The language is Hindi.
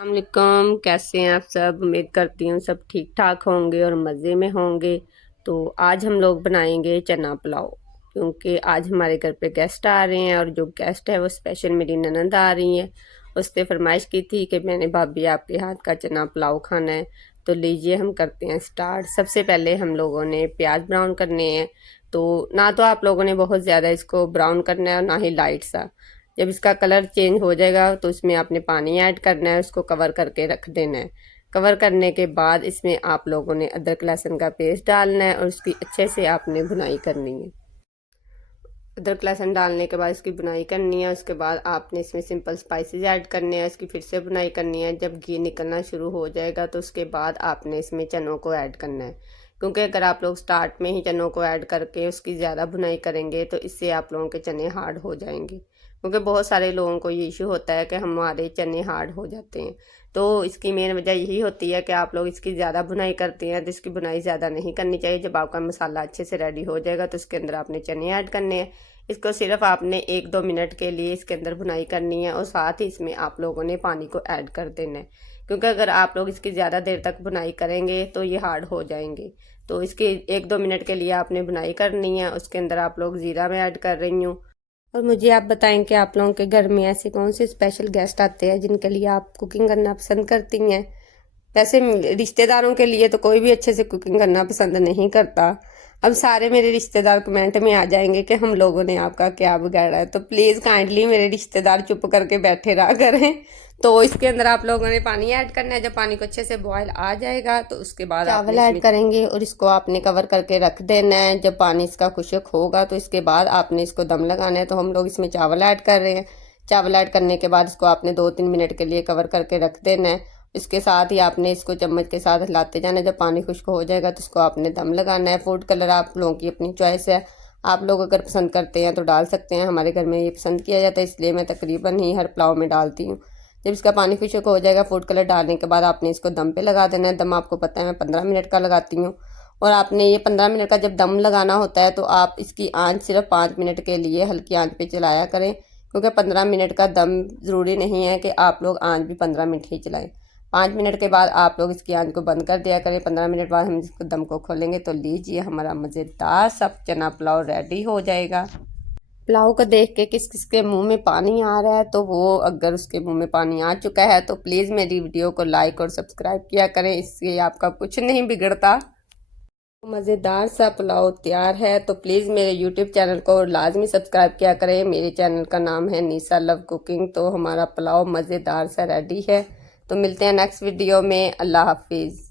अस्सलामुअलैकुम। कैसे हैं आप सब? उम्मीद करती हूँ सब ठीक ठाक होंगे और मज़े में होंगे। तो आज हम लोग बनाएंगे चना पुलाव, क्योंकि आज हमारे घर पे गेस्ट आ रहे हैं और जो गेस्ट है वो स्पेशल मेरी ननंद आ रही हैं। उसने फरमाइश की थी कि मैंने भाभी आपके हाथ का चना पुलाव खाना है। तो लीजिए हम करते हैं स्टार्ट। सबसे पहले हम लोगों ने प्याज ब्राउन करने हैं। तो ना तो आप लोगों ने बहुत ज़्यादा इसको ब्राउन करना है और ना ही लाइट सा। जब इसका कलर चेंज हो जाएगा तो इसमें आपने पानी ऐड करना है, उसको कवर करके रख देना है। कवर करने के बाद इसमें आप लोगों ने अदरक लहसुन का पेस्ट डालना है और उसकी अच्छे से आपने भुनाई करनी है। अदरक लहसुन डालने के बाद इसकी भुनाई करनी है। उसके बाद आपने इसमें सिंपल स्पाइसेस ऐड करने हैं, इसकी फिर से भुनाई करनी है। जब घी निकलना शुरू हो जाएगा तो उसके बाद आपने इसमें चनों को ऐड करना है, क्योंकि अगर आप लोग स्टार्ट में ही चनों को ऐड करके उसकी ज़्यादा भुनाई करेंगे तो इससे आप लोगों के चने हार्ड हो जाएंगे, क्योंकि बहुत सारे लोगों को ये इशू होता है कि हमारे चने हार्ड हो जाते हैं। तो इसकी मेन वजह यही होती है कि आप लोग इसकी ज़्यादा भुनाई करते हैं, तो इसकी भुनाई ज़्यादा नहीं करनी चाहिए। जब आपका मसाला अच्छे से रेडी हो जाएगा तो इसके अंदर आपने चने ऐड करने हैं। इसको सिर्फ आपने 1-2 मिनट के लिए इसके अंदर भुनाई करनी है और साथ ही इसमें आप लोगों ने पानी को ऐड कर देना है, क्योंकि अगर आप लोग इसकी ज़्यादा देर तक भुनाई करेंगे तो ये हार्ड हो जाएंगे। तो इसके 1-2 मिनट के लिए आपने भुनाई करनी है। उसके अंदर आप लोग ज़ीरा में ऐड कर रही हूँ। और मुझे आप बताएं कि आप लोगों के घर में ऐसे कौन से स्पेशल गेस्ट आते हैं जिनके लिए आप कुकिंग करना पसंद करती हैं। वैसे रिश्तेदारों के लिए तो कोई भी अच्छे से कुकिंग करना पसंद नहीं करता। अब सारे मेरे रिश्तेदार कमेंट में आ जाएंगे कि हम लोगों ने आपका क्या बिगाड़ा है। तो प्लीज़ काइंडली मेरे रिश्तेदार चुप करके बैठे रहा करें। तो इसके अंदर आप लोगों ने पानी ऐड करना है। जब पानी को अच्छे से बॉयल आ जाएगा तो उसके बाद चावल ऐड करेंगे और इसको आपने कवर करके रख देना है। जब पानी इसका खुश्क होगा तो इसके बाद आपने इसको दम लगाना है। तो हम लोग इसमें चावल ऐड कर रहे हैं। चावल ऐड करने के बाद इसको आपने 2-3 मिनट के लिए कवर करके रख देना है। इसके साथ ही आपने इसको चम्मच के साथ हिलाते जाना है। जब पानी खुश्क हो जाएगा तो इसको आपने दम लगाना है। फूड कलर आप लोगों की अपनी चॉइस है, आप लोग अगर पसंद करते हैं तो डाल सकते हैं। हमारे घर में ये पसंद किया जाता है, इसलिए मैं तकरीबन ही हर पुलाव में डालती हूँ। जब इसका पानी खुश्क हो जाएगा फूड कलर डालने के बाद आपने इसको दम पे लगा देना है। दम आपको पता है मैं 15 मिनट का लगाती हूँ। और आपने ये 15 मिनट का जब दम लगाना होता है तो आप इसकी आंच सिर्फ 5 मिनट के लिए हल्की आंच पे चलाया करें, क्योंकि 15 मिनट का दम ज़रूरी नहीं है कि आप लोग आंच भी 15 मिनट ही चलाएं। 5 मिनट के बाद आप लोग इसकी आंच को बंद कर दिया करें। 15 मिनट बाद हम इसको दम को खोलेंगे तो लीजिए हमारा मज़ेदार सब चना पुलाव रेडी हो जाएगा। पुलाव को देख के किस किस के मुंह में पानी आ रहा है, तो वो अगर उसके मुंह में पानी आ चुका है तो प्लीज़ मेरी वीडियो को लाइक और सब्सक्राइब किया करें, इससे आपका कुछ नहीं बिगड़ता। मज़ेदार सा पुलाव तैयार है। तो प्लीज़ मेरे यूट्यूब चैनल को लाजमी सब्सक्राइब किया करें। मेरे चैनल का नाम है निशा लव कुकिंग। तो हमारा पुलाव मज़ेदार सा रेडी है। तो मिलते हैं नेक्स्ट वीडियो में। अल्लाह हाफिज़।